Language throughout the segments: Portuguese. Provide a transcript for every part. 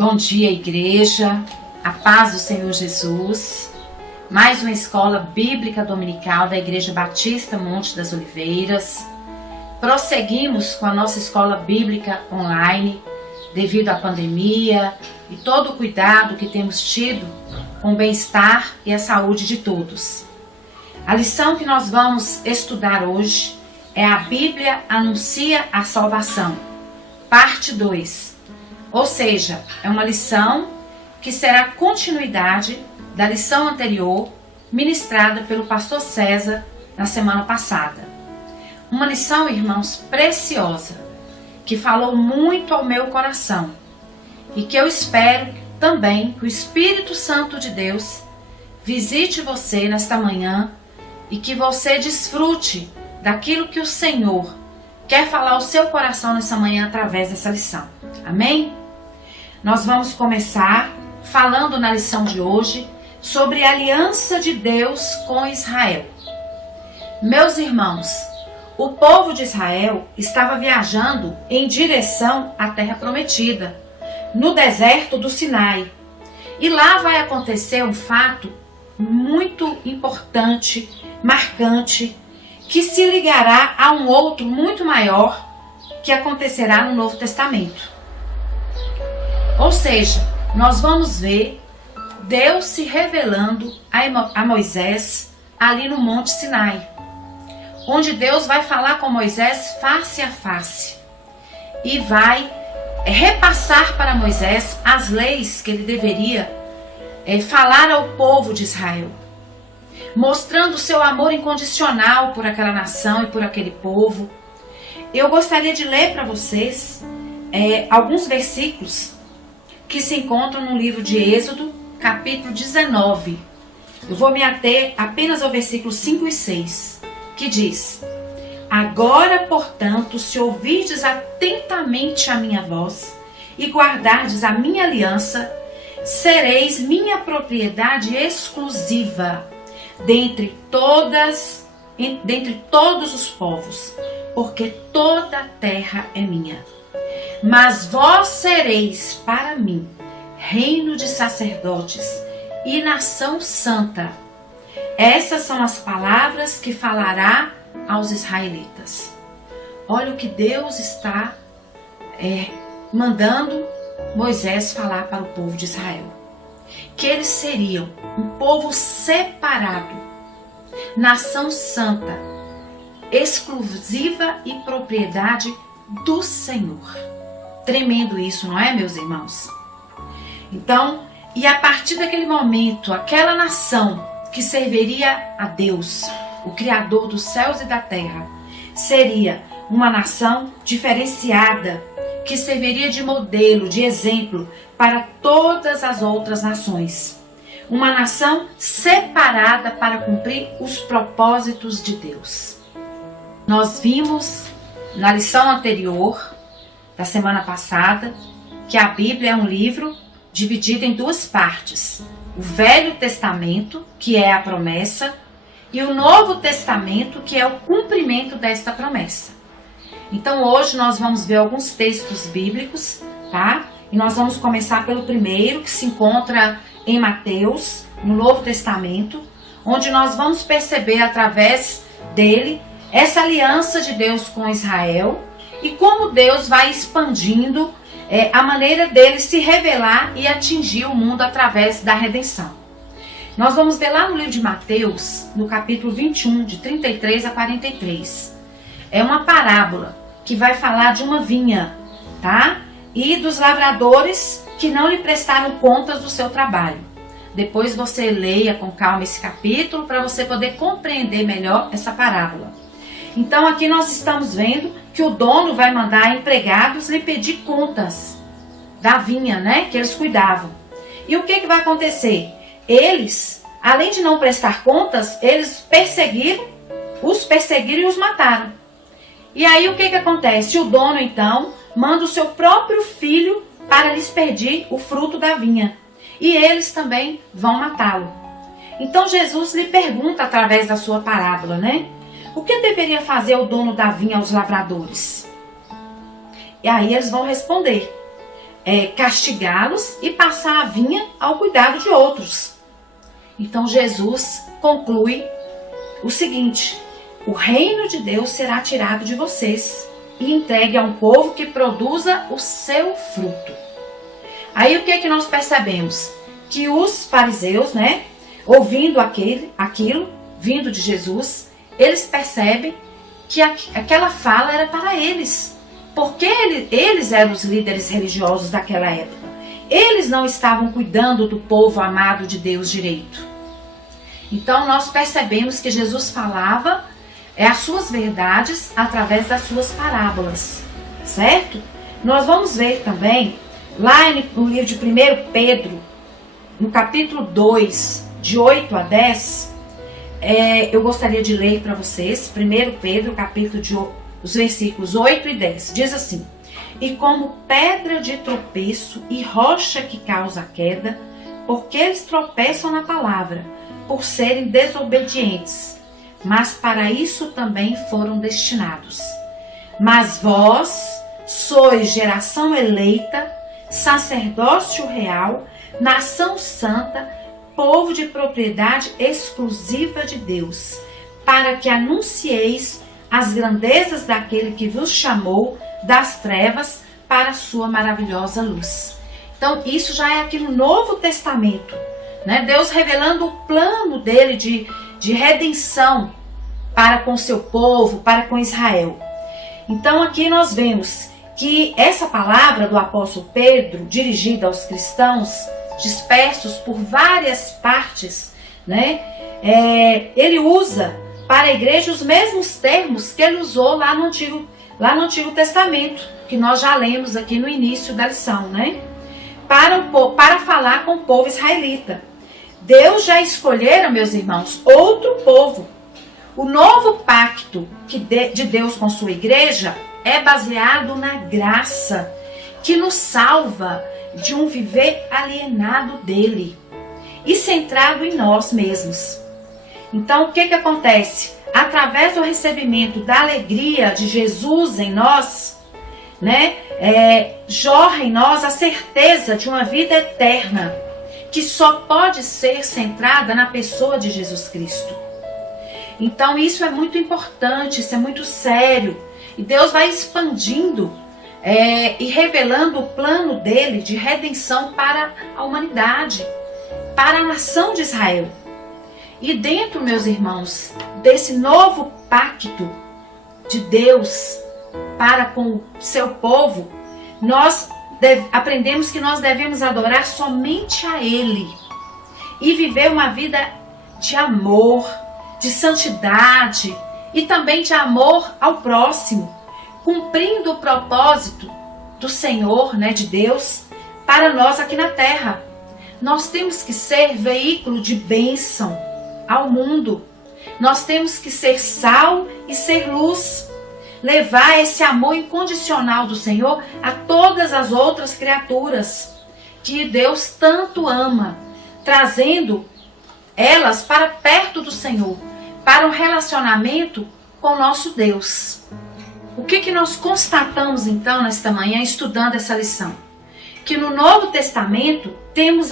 Bom dia, igreja, a paz do Senhor Jesus. Mais uma escola bíblica dominical da Igreja Batista Monte das Oliveiras. Prosseguimos com a nossa escola bíblica online, devido à pandemia e todo o cuidado que temos tido com o bem-estar e a saúde de todos. A lição que nós vamos estudar hoje é a Bíblia anuncia a salvação, parte 2. Ou seja, é uma lição que será continuidade da lição anterior ministrada pelo pastor César na semana passada. Uma lição, irmãos, preciosa, que falou muito ao meu coração e que eu espero também que o Espírito Santo de Deus visite você nesta manhã e que você desfrute daquilo que o Senhor quer falar ao seu coração nessa manhã através dessa lição. Amém? Nós vamos começar falando na lição de hoje sobre a aliança de Deus com Israel. Meus irmãos, o povo de Israel estava viajando em direção à Terra Prometida, no deserto do Sinai. E lá vai acontecer um fato muito importante, marcante, que se ligará a um outro muito maior que acontecerá no Novo Testamento. Ou seja, nós vamos ver Deus se revelando a Moisés ali no Monte Sinai, onde Deus vai falar com Moisés face a face e vai repassar para Moisés as leis que ele deveria falar ao povo de Israel, mostrando seu amor incondicional por aquela nação e por aquele povo. Eu gostaria de ler para vocês alguns versículos que se encontram no livro de Êxodo, capítulo 19. Eu vou me ater apenas ao versículo 5 e 6, que diz: Agora, portanto, se ouvirdes atentamente a minha voz e guardardes a minha aliança, sereis minha propriedade exclusiva dentre todos os povos, porque toda a terra é minha. Mas vós sereis para mim reino de sacerdotes e nação santa. Essas são as palavras que falará aos israelitas. Olha o que Deus está mandando Moisés falar para o povo de Israel. Que eles seriam um povo separado, nação santa, exclusiva e propriedade do Senhor. Tremendo isso, não é, meus irmãos? Então, e a partir daquele momento, aquela nação que serviria a Deus, o Criador dos céus e da terra, seria uma nação diferenciada, que serviria de modelo, de exemplo para todas as outras nações. Uma nação separada para cumprir os propósitos de Deus. Nós vimos na lição anterior, da semana passada, que a Bíblia é um livro dividido em duas partes. O Velho Testamento, que é a promessa, e o Novo Testamento, que é o cumprimento desta promessa. Então hoje nós vamos ver alguns textos bíblicos, tá? E nós vamos começar pelo primeiro, que se encontra em Mateus, no Novo Testamento, onde nós vamos perceber através dele essa aliança de Deus com Israel e como Deus vai expandindo a maneira dele se revelar e atingir o mundo através da redenção. Nós vamos ver lá no livro de Mateus, no capítulo 21, de 33 a 43. É uma parábola que vai falar de uma vinha, tá? E dos lavradores que não lhe prestaram contas do seu trabalho. Depois você leia com calma esse capítulo para você poder compreender melhor essa parábola. Então aqui nós estamos vendo que o dono vai mandar empregados lhe pedir contas da vinha, né, que eles cuidavam. E o que vai acontecer? Eles, além de não prestar contas, eles os perseguiram e os mataram. E aí o que acontece? O dono então manda o seu próprio filho para lhes pedir o fruto da vinha. E eles também vão matá-lo. Então Jesus lhe pergunta através da sua parábola, né? O que deveria fazer o dono da vinha aos lavradores? E aí eles vão responder: castigá-los e passar a vinha ao cuidado de outros. Então Jesus conclui o seguinte: o reino de Deus será tirado de vocês e entregue a um povo que produza o seu fruto. Aí o que é que nós percebemos? Que os fariseus, ouvindo aquilo, vindo de Jesus, eles percebem que aquela fala era para eles. Porque eles eram os líderes religiosos daquela época. Eles não estavam cuidando do povo amado de Deus direito. Então nós percebemos que Jesus falava as suas verdades através das suas parábolas, certo? Nós vamos ver também, lá no livro de 1 Pedro, no capítulo 2, de 8 a 10, eu gostaria de ler para vocês, 1 Pedro, capítulo os versículos 8 e 10, diz assim: e como pedra de tropeço e rocha que causa queda, porque eles tropeçam na palavra, por serem desobedientes, mas para isso também foram destinados. Mas vós sois geração eleita, sacerdócio real, nação santa, povo de propriedade exclusiva de Deus, para que anuncieis as grandezas daquele que vos chamou das trevas para a sua maravilhosa luz. Então isso já é aqui no Novo Testamento, Deus revelando o plano dele de redenção para com seu povo, para com Israel. Então aqui nós vemos que essa palavra do apóstolo Pedro, dirigida aos cristãos dispersos por várias partes, ele usa para a igreja os mesmos termos que ele usou lá no Antigo Testamento, que nós já lemos aqui no início da lição, para falar com o povo israelita. Deus já escolhera, meus irmãos, outro povo. O novo pacto de Deus com sua igreja é baseado na graça que nos salva de um viver alienado dele e centrado em nós mesmos. Então o que acontece? Através do recebimento da alegria de Jesus em nós, jorra em nós a certeza de uma vida eterna, que só pode ser centrada na pessoa de Jesus Cristo. Então isso é muito importante, isso é muito sério. E Deus vai expandindo e revelando o plano dele de redenção para a humanidade, para a nação de Israel. E dentro, meus irmãos, desse novo pacto de Deus para com o seu povo, nós aprendemos que nós devemos adorar somente a Ele e viver uma vida de amor, de santidade e também de amor ao próximo, cumprindo o propósito do Senhor, de Deus, para nós aqui na terra. Nós temos que ser veículo de bênção ao mundo. Nós temos que ser sal e ser luz. Levar esse amor incondicional do Senhor a todas as outras criaturas que Deus tanto ama, trazendo elas para perto do Senhor, para um relacionamento com o nosso Deus. O que nós constatamos então nesta manhã estudando essa lição? Que no Novo Testamento temos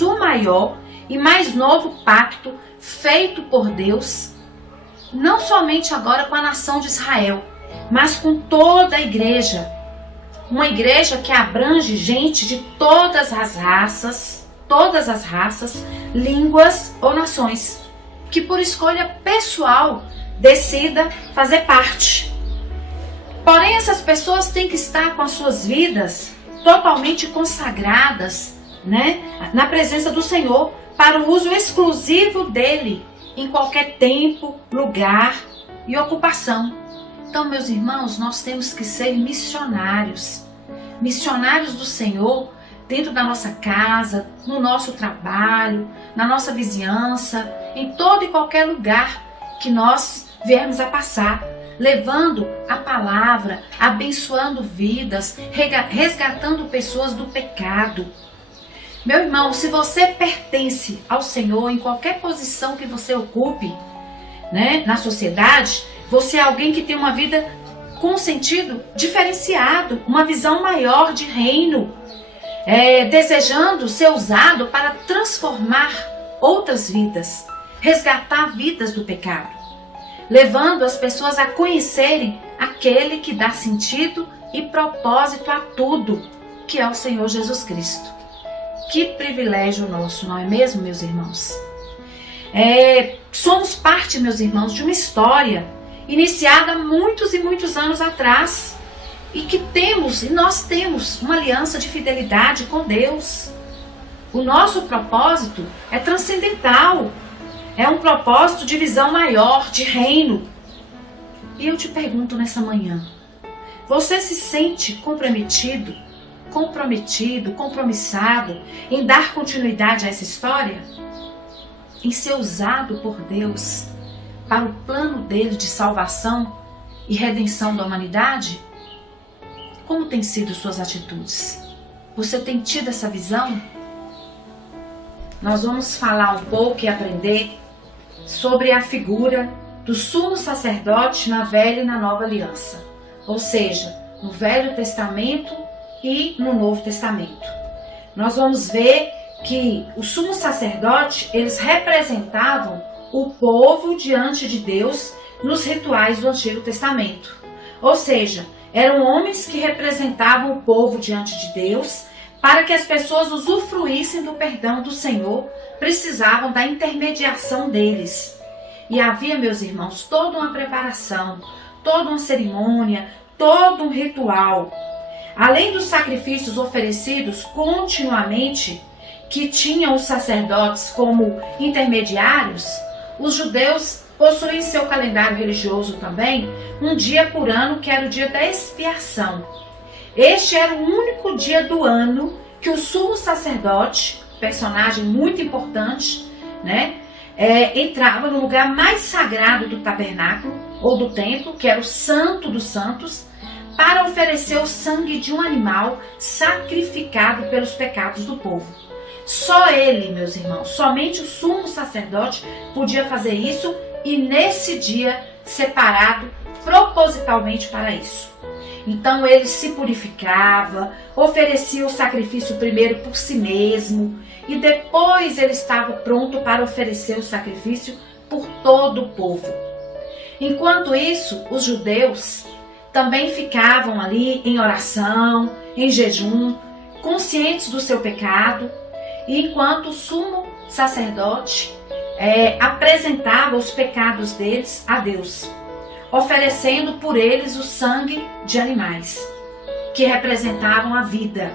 o maior e mais novo pacto feito por Deus, não somente agora com a nação de Israel, mas com toda a igreja. Uma igreja que abrange gente de todas as raças, línguas ou nações, que por escolha pessoal decida fazer parte. Porém, essas pessoas têm que estar com as suas vidas totalmente consagradas, na presença do Senhor, para o uso exclusivo dele, em qualquer tempo, lugar e ocupação. Então, meus irmãos, nós temos que ser missionários do Senhor, dentro da nossa casa, no nosso trabalho, na nossa vizinhança, em todo e qualquer lugar que nós viermos a passar, levando a palavra, abençoando vidas, resgatando pessoas do pecado. Meu irmão, se você pertence ao Senhor em qualquer posição que você ocupe, na sociedade, você é alguém que tem uma vida com um sentido diferenciado, uma visão maior de reino, desejando ser usado para transformar outras vidas, resgatar vidas do pecado, levando as pessoas a conhecerem aquele que dá sentido e propósito a tudo, que é o Senhor Jesus Cristo. Que privilégio nosso, não é mesmo, meus irmãos? Somos parte, meus irmãos, de uma história iniciada muitos e muitos anos atrás, e nós temos uma aliança de fidelidade com Deus. O nosso propósito é transcendental, é um propósito de visão maior, de reino. E eu te pergunto nessa manhã, você se sente compromissado em dar continuidade a essa história? Em ser usado por Deus para o plano dele de salvação e redenção da humanidade? Como têm sido suas atitudes? Você tem tido essa visão? Nós vamos falar um pouco e aprender sobre a figura do sumo sacerdote na Velha e na Nova Aliança, ou seja, no Velho Testamento e no Novo Testamento. Nós vamos ver que o sumo sacerdote, eles representavam o povo diante de Deus nos rituais do Antigo Testamento. Ou seja, eram homens que representavam o povo diante de Deus. Para que as pessoas usufruíssem do perdão do Senhor, precisavam da intermediação deles. E havia, meus irmãos, toda uma preparação, toda uma cerimônia, todo um ritual. Além dos sacrifícios oferecidos continuamente, que tinham os sacerdotes como intermediários, os judeus possuíam em seu calendário religioso também um dia por ano, que era o dia da expiação. Este era o único dia do ano que o sumo sacerdote, personagem muito importante, entrava no lugar mais sagrado do tabernáculo ou do templo, que era o Santo dos Santos, para oferecer o sangue de um animal sacrificado pelos pecados do povo. Só ele, meus irmãos, somente o sumo sacerdote podia fazer isso, e nesse dia separado propositalmente para isso. Então ele se purificava, oferecia o sacrifício primeiro por si mesmo, e depois ele estava pronto para oferecer o sacrifício por todo o povo. Enquanto isso, os judeus também ficavam ali em oração, em jejum, conscientes do seu pecado, e enquanto o sumo sacerdote apresentava os pecados deles a Deus, oferecendo por eles o sangue de animais, que representavam a vida.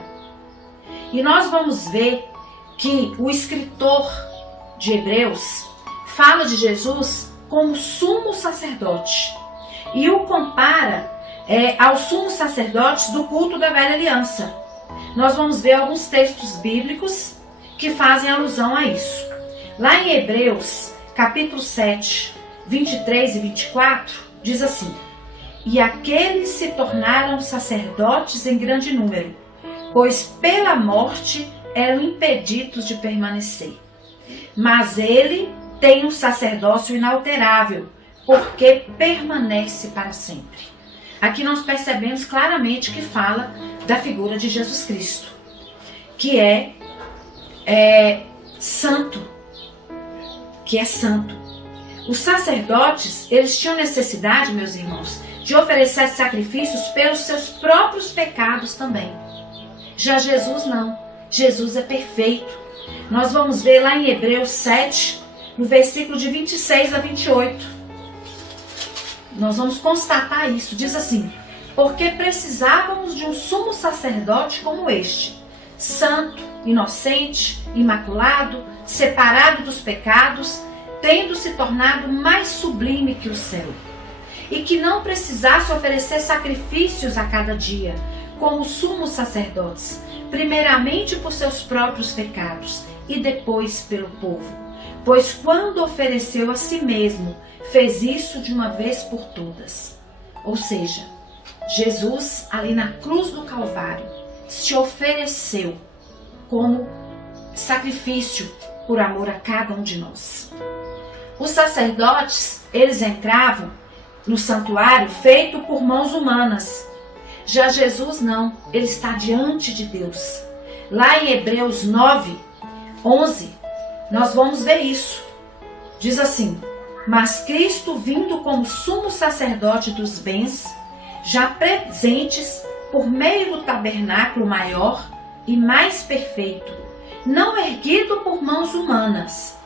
E nós vamos ver que o escritor de Hebreus fala de Jesus como sumo sacerdote, e o compara aos sumos sacerdotes do culto da Velha Aliança. Nós vamos ver alguns textos bíblicos que fazem alusão a isso. Lá em Hebreus, capítulo 7, 23 e 24, diz assim: E aqueles se tornaram sacerdotes em grande número, pois pela morte eram impedidos de permanecer. Mas ele tem um sacerdócio inalterável, porque permanece para sempre. Aqui nós percebemos claramente que fala da figura de Jesus Cristo, que é santo, Os sacerdotes, eles tinham necessidade, meus irmãos, de oferecer sacrifícios pelos seus próprios pecados também. Já Jesus não. Jesus é perfeito. Nós vamos ver lá em Hebreus 7, no versículo de 26 a 28. Nós vamos constatar isso. Diz assim: Porque precisávamos de um sumo sacerdote como este, santo, inocente, imaculado, separado dos pecados, tendo se tornado mais sublime que o céu, e que não precisasse oferecer sacrifícios a cada dia, como os sumos sacerdotes, primeiramente por seus próprios pecados e depois pelo povo. Pois quando ofereceu a si mesmo, fez isso de uma vez por todas. Ou seja, Jesus, ali na cruz do Calvário, se ofereceu como sacrifício por amor a cada um de nós. Os sacerdotes, eles entravam no santuário feito por mãos humanas. Já Jesus não, ele está diante de Deus. Lá em Hebreus 9, 11, nós vamos ver isso. Diz assim: mas Cristo, vindo como sumo sacerdote dos bens, já presentes por meio do tabernáculo maior e mais perfeito, não erguido por mãos humanas,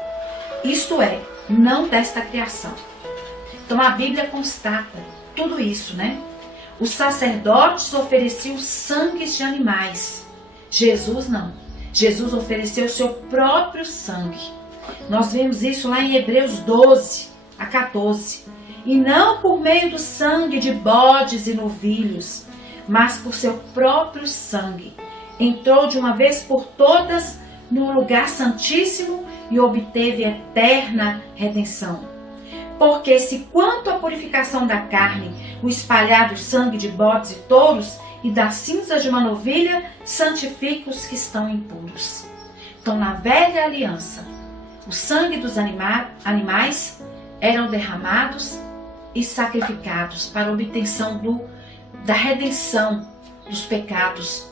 isto é, não desta criação. Então a Bíblia constata tudo isso, né? Os sacerdotes ofereciam sangues de animais. Jesus não. Jesus ofereceu o seu próprio sangue. Nós vemos isso lá em Hebreus 12 a 14. E não por meio do sangue de bodes e novilhos, mas por seu próprio sangue. Entrou de uma vez por todas no lugar santíssimo e obteve eterna redenção. Porque se quanto à purificação da carne, o espalhar do sangue de bodes e touros e das cinzas de uma novilha, santifica os que estão impuros. Então, na velha aliança, o sangue dos animais eram derramados e sacrificados para a obtenção da redenção dos pecados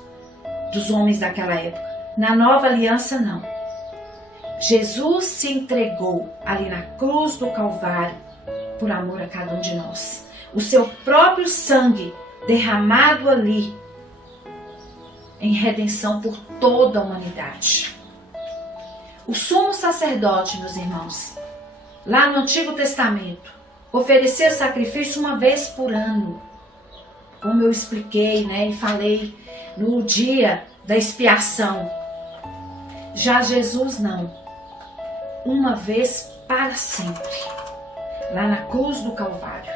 dos homens daquela época. Na nova aliança, não. Jesus se entregou ali na cruz do Calvário por amor a cada um de nós. O seu próprio sangue derramado ali em redenção por toda a humanidade. O sumo sacerdote, meus irmãos, lá no Antigo Testamento, oferecia sacrifício uma vez por ano, como eu expliquei, né, e falei no dia da expiação. Já Jesus não. Uma vez para sempre, lá na cruz do Calvário,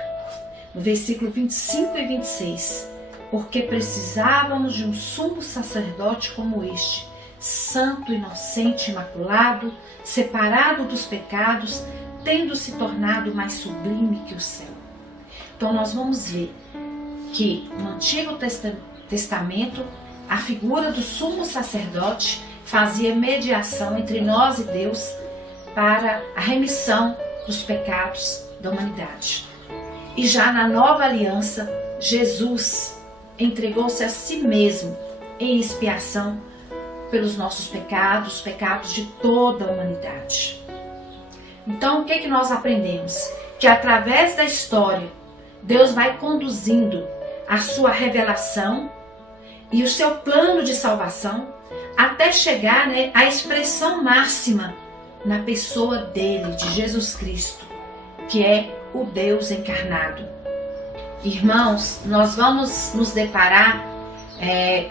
no versículo 25 e 26, porque precisávamos de um sumo sacerdote como este, santo, inocente, imaculado, separado dos pecados, tendo se tornado mais sublime que o céu. Então nós vamos ver que no Antigo Testamento, a figura do sumo sacerdote fazia mediação entre nós e Deus para a remissão dos pecados da humanidade. E já na nova aliança, Jesus entregou-se a si mesmo em expiação pelos nossos pecados, os pecados de toda a humanidade. Então, o que nós aprendemos? Que através da história, Deus vai conduzindo a sua revelação e o seu plano de salvação até chegar, né, à expressão máxima na pessoa dele, de Jesus Cristo, que é o Deus encarnado. Irmãos, nós vamos nos deparar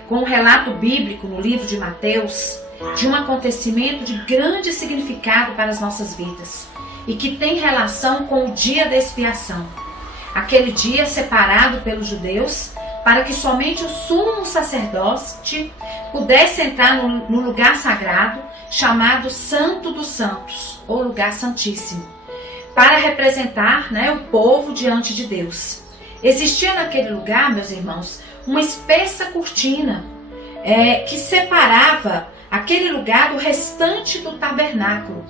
com um relato bíblico no livro de Mateus de um acontecimento de grande significado para as nossas vidas e que tem relação com o dia da expiação, aquele dia separado pelos judeus para que somente o sumo sacerdote pudesse entrar no lugar sagrado chamado Santo dos Santos, ou lugar santíssimo, para representar, né, o povo diante de Deus. Existia naquele lugar, meus irmãos, uma espessa cortina que separava aquele lugar do restante do tabernáculo.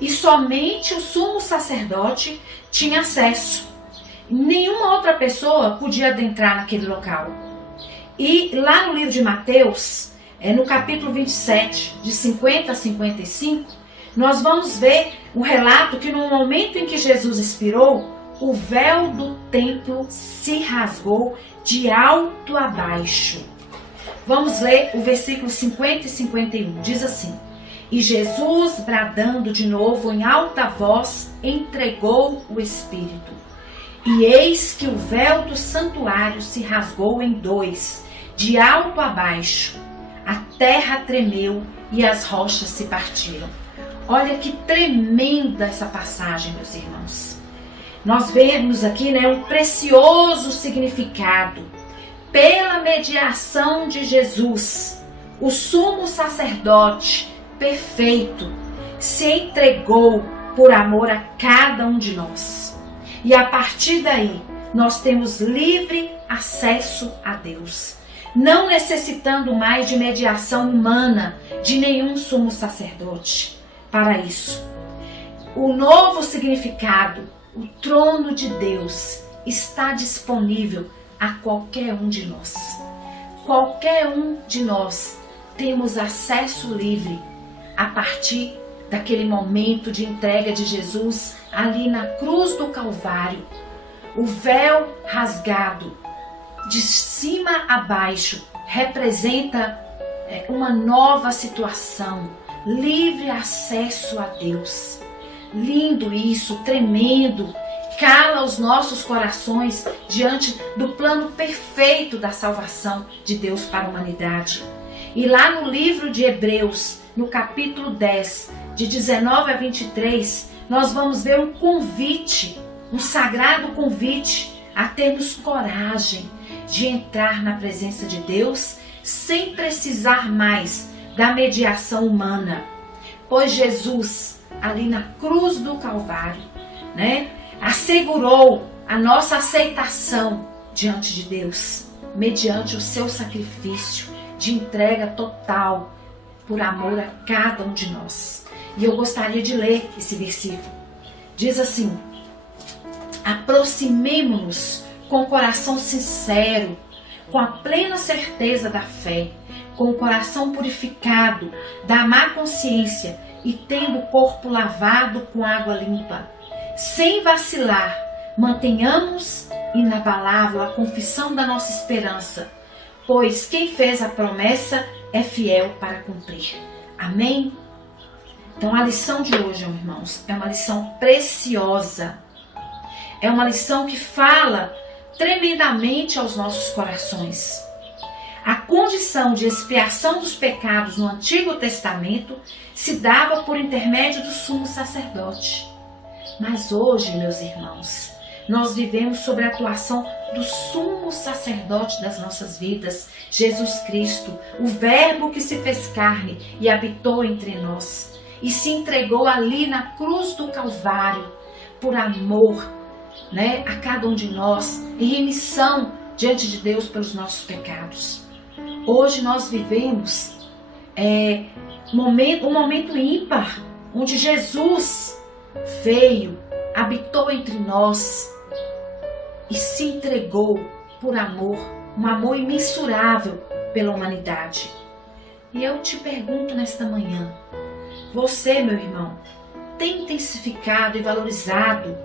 E somente o sumo sacerdote tinha acesso. Nenhuma outra pessoa podia adentrar naquele local. E lá no livro de Mateus, no capítulo 27, de 50 a 55, nós vamos ver um relato que no momento em que Jesus expirou, o véu do templo se rasgou de alto a baixo. Vamos ler o versículo 50 e 51. Diz assim: e Jesus, bradando de novo em alta voz, entregou o Espírito. E eis que o véu do santuário se rasgou em dois, de alto a baixo. A terra tremeu e as rochas se partiram. Olha que tremenda essa passagem, meus irmãos. Nós vemos aqui, né, um precioso significado. Pela mediação de Jesus, o sumo sacerdote perfeito se entregou por amor a cada um de nós. E a partir daí, nós temos livre acesso a Deus, não necessitando mais de mediação humana de nenhum sumo sacerdote. Para isso, o novo significado, o trono de Deus, está disponível a qualquer um de nós. Qualquer um de nós temos acesso livre a partir daquele momento de entrega de Jesus ali na cruz do Calvário. O véu rasgado de cima a baixo representa uma nova situação, livre acesso a Deus. Lindo isso, tremendo, cala os nossos corações diante do plano perfeito da salvação de Deus para a humanidade. E lá no livro de Hebreus, no capítulo 10, de 19 a 23, nós vamos ver um convite, um sagrado convite a termos coragem de entrar na presença de Deus sem precisar mais da mediação humana. Pois Jesus, ali na cruz do Calvário, assegurou a nossa aceitação diante de Deus, mediante o seu sacrifício de entrega total por amor a cada um de nós. E eu gostaria de ler esse versículo. Diz assim: aproximemo-nos com o coração sincero, com a plena certeza da fé, com o coração purificado da má consciência e tendo o corpo lavado com água limpa. Sem vacilar, mantenhamos inabalável a confissão da nossa esperança, pois quem fez a promessa é fiel para cumprir. Amém? Então a lição de hoje, irmãos, é uma lição preciosa. É uma lição que fala tremendamente aos nossos corações. A condição de expiação dos pecados no Antigo Testamento se dava por intermédio do sumo sacerdote. Mas hoje, meus irmãos, nós vivemos sob a atuação do sumo sacerdote das nossas vidas, Jesus Cristo, o Verbo que se fez carne e habitou entre nós, e se entregou ali na cruz do Calvário, por amor, a cada um de nós, em remissão diante de Deus pelos nossos pecados. Hoje nós vivemos um momento ímpar, onde Jesus veio, habitou entre nós e se entregou por amor, um amor imensurável pela humanidade. E eu te pergunto nesta manhã, você, meu irmão, tem intensificado e valorizado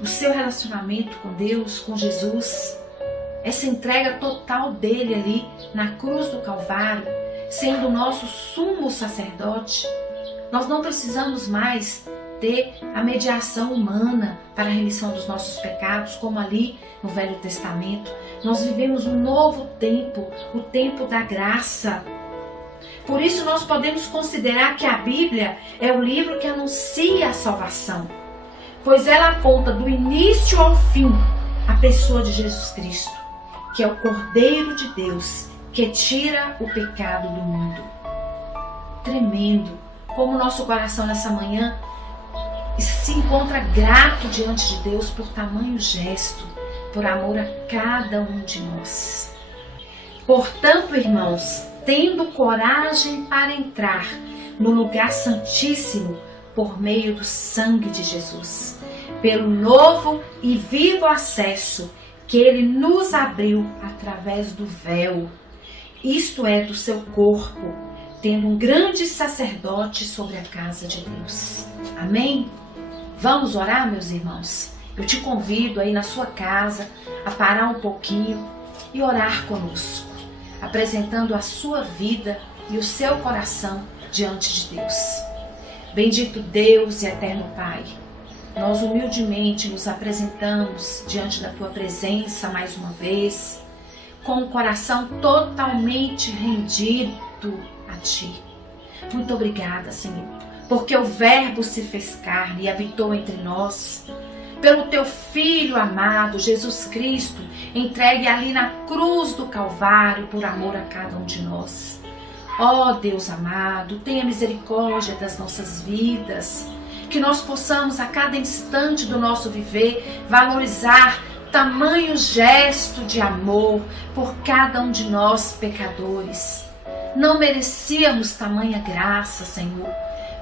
o seu relacionamento com Deus, com Jesus? Essa entrega total dele ali na cruz do Calvário, sendo o nosso sumo sacerdote? Nós não precisamos mais ter a mediação humana para a remissão dos nossos pecados, como ali no Velho Testamento. Nós vivemos um novo tempo, o tempo da graça. Por isso nós podemos considerar que a Bíblia é o livro que anuncia a salvação, pois ela aponta do início ao fim a pessoa de Jesus Cristo, que é o Cordeiro de Deus, que tira o pecado do mundo. Tremendo como o nosso coração nessa manhã se encontra grato diante de Deus por tamanho gesto, por amor a cada um de nós. Portanto, irmãos, tendo coragem para entrar no lugar santíssimo por meio do sangue de Jesus, pelo novo e vivo acesso que ele nos abriu através do véu, isto é, do seu corpo, tendo um grande sacerdote sobre a casa de Deus. Amém? Vamos orar, meus irmãos? Eu te convido aí na sua casa a parar um pouquinho e orar conosco, apresentando a sua vida e o seu coração diante de Deus. Bendito Deus e eterno Pai, nós humildemente nos apresentamos diante da Tua presença mais uma vez, com o coração totalmente rendido a Ti. Muito obrigada, Senhor, porque o Verbo se fez carne e habitou entre nós, pelo Teu Filho amado, Jesus Cristo, entregue ali na cruz do Calvário por amor a cada um de nós. Ó Deus amado, tenha misericórdia das nossas vidas, que nós possamos a cada instante do nosso viver valorizar tamanho gesto de amor por cada um de nós pecadores. Não merecíamos tamanha graça, Senhor,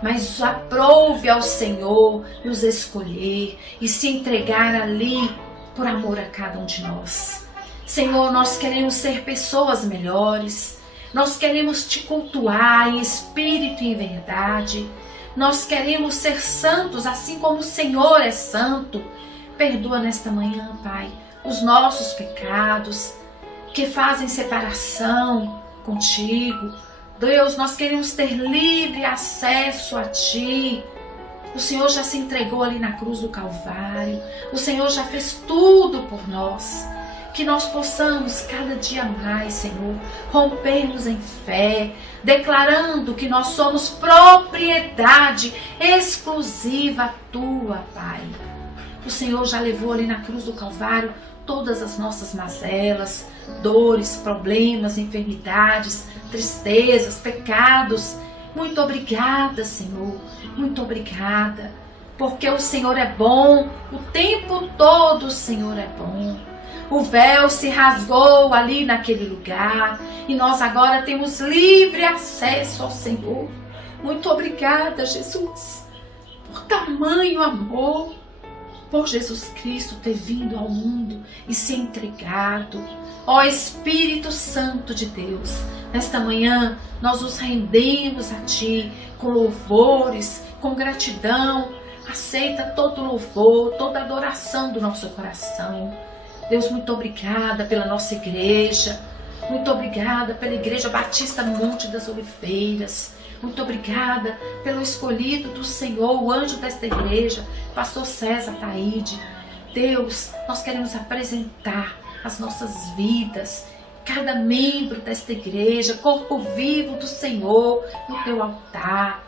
mas aprouve ao Senhor nos escolher e se entregar ali por amor a cada um de nós. Senhor, nós queremos ser pessoas melhores, nós queremos te cultuar em espírito e em verdade, nós queremos ser santos assim como o Senhor é santo. Perdoa nesta manhã, Pai, os nossos pecados que fazem separação contigo. Deus, nós queremos ter livre acesso a Ti. O Senhor já se entregou ali na cruz do Calvário. O Senhor já fez tudo por nós. Que nós possamos cada dia mais, Senhor, rompermos em fé, declarando que nós somos propriedade exclusiva Tua, Pai. O Senhor já levou ali na cruz do Calvário todas as nossas mazelas, dores, problemas, enfermidades, tristezas, pecados. Muito obrigada, Senhor, muito obrigada, porque o Senhor é bom, o tempo todo o Senhor é bom. O véu se rasgou ali naquele lugar e nós agora temos livre acesso ao Senhor. Muito obrigada, Jesus, por tamanho amor, por Jesus Cristo ter vindo ao mundo e se entregado. Ó Espírito Santo de Deus, nesta manhã nós nos rendemos a Ti com louvores, com gratidão. Aceita todo louvor, toda adoração do nosso coração. Deus, muito obrigada pela nossa igreja. Muito obrigada pela Igreja Batista Monte das Oliveiras. Muito obrigada pelo escolhido do Senhor, o anjo desta igreja, pastor César Taide. Deus, nós queremos apresentar as nossas vidas, cada membro desta igreja, corpo vivo do Senhor, no Teu altar.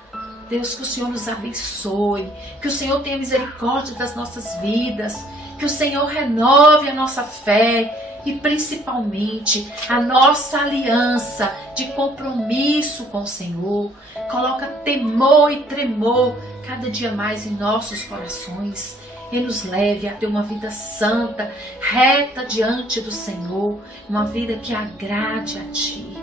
Deus, que o Senhor nos abençoe, que o Senhor tenha misericórdia das nossas vidas, que o Senhor renove a nossa fé e principalmente a nossa aliança de compromisso com o Senhor. Coloca temor e tremor cada dia mais em nossos corações e nos leve a ter uma vida santa, reta diante do Senhor, uma vida que agrade a Ti.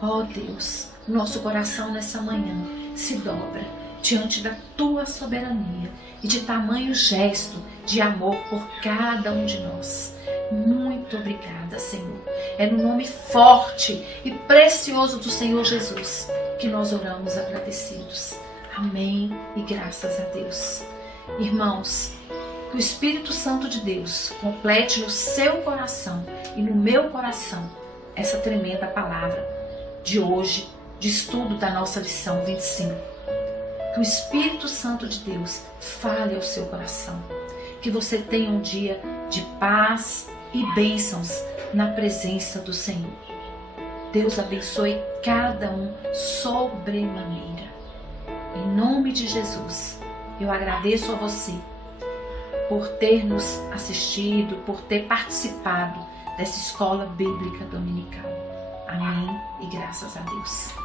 Ó Deus, nosso coração nessa manhã se dobra diante da Tua soberania e de tamanho gesto de amor por cada um de nós. Muito obrigada, Senhor. É no nome forte e precioso do Senhor Jesus que nós oramos agradecidos. Amém e graças a Deus. Irmãos, que o Espírito Santo de Deus complete no seu coração e no meu coração essa tremenda palavra de hoje, de estudo da nossa lição 25. Que o Espírito Santo de Deus fale ao seu coração. Que você tenha um dia de paz e bênçãos na presença do Senhor. Deus abençoe cada um sobremaneira. Em nome de Jesus, eu agradeço a você por ter nos assistido, por ter participado dessa escola bíblica dominical. Amém e graças a Deus.